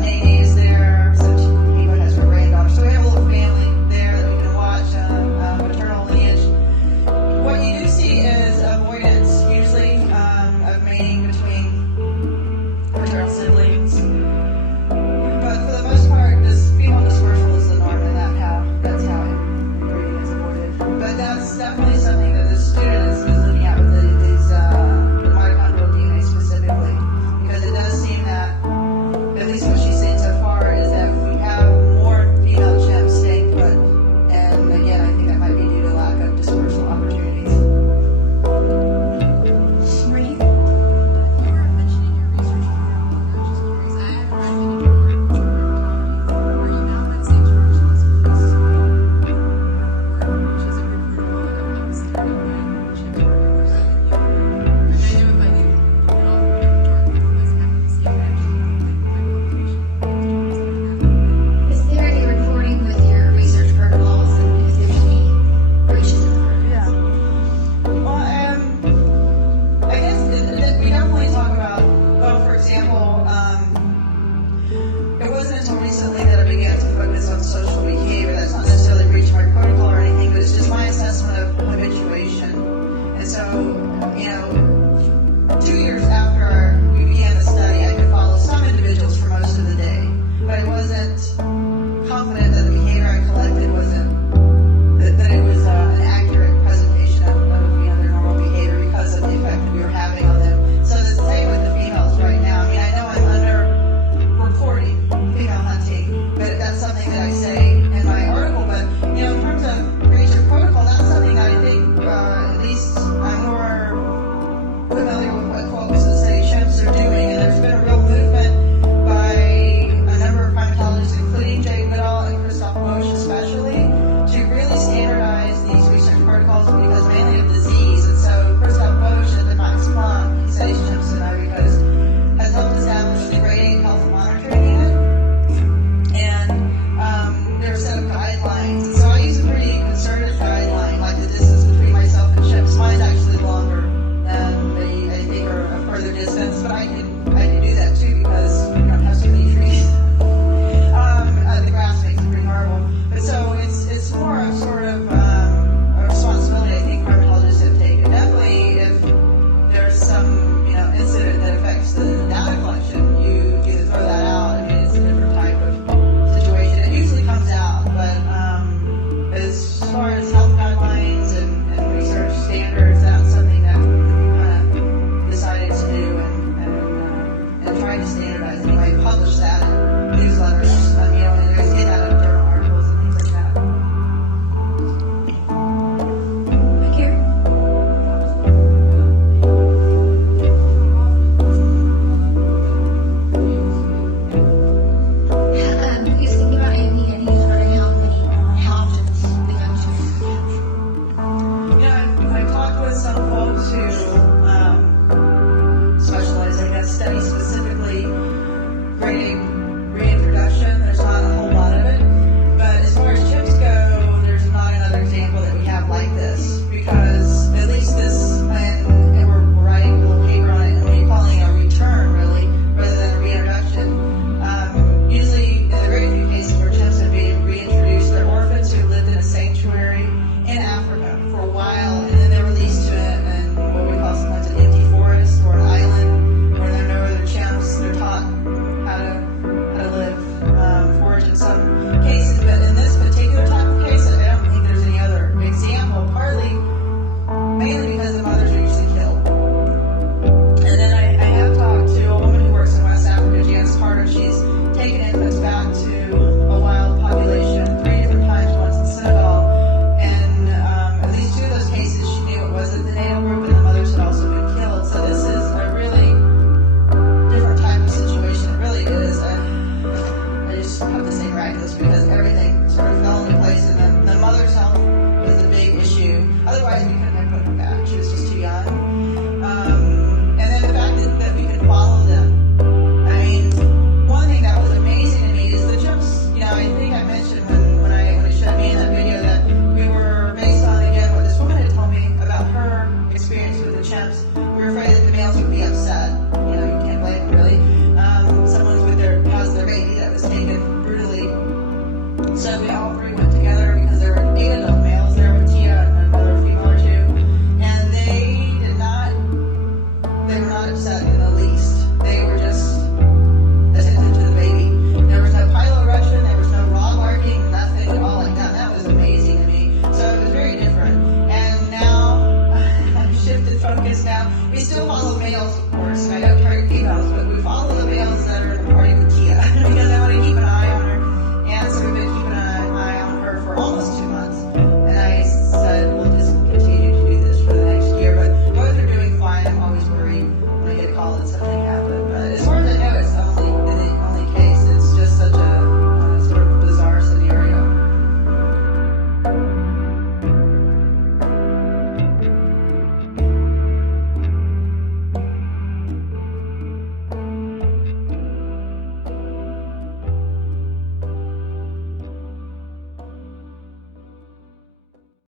Nene, is there, so Eva has her granddaughter. So we have a little family there that we can watch, maternal lineage. What you do see is avoidance, usually, of mating between fraternal siblings. But for the most part, this female dispersal is the norm, and that's how inbreeding is avoided. But that's definitely something that the student is looking at with the mitochondrial DNA specifically, because it does seem that, at least what she's seen so far, is that we have more female chimps staying put. And again, I think that might be due to lack of dispersal opportunities. Marie? You were mentioning your research program, and I was just curious. I haven't read any more. Are you now at St. George's Police which is a good protocol? I'm scared of when chimps are represented here. And I know if I do get off the dark, otherwise I have to see if I actually my publication Is there any reporting with your research protocols and if there's any breaches in the protocols? Well, I guess we definitely talk about, well, for example, it wasn't until recently that I began to focus on social behavior. That's not necessarily breach my protocol or anything, but it's just my assessment of habituation. And so, 2 years after we began the study, I could follow some individuals for most of the day, but I wasn't confident that the behavior I collected that it was an accurate presentation of their normal behavior because of the effect that we were having on them. So the same with the females right now. I mean, I know I'm under reporting female hunting, but that's something that I say just have to say miraculous because everything sort of fell into place, and then the mother's health was the big issue. Otherwise, we couldn't have put her back. She was just too young. And then the fact that we could follow them. I mean, one thing that was amazing to me is the chimps. You know, I think I mentioned when it showed me in that video that we were based on, again, what this woman had told me about her experience with the chimps. We were afraid that the males would be upset. You know, you can't blame them, really. Someone's has their baby that was taken brutally. So we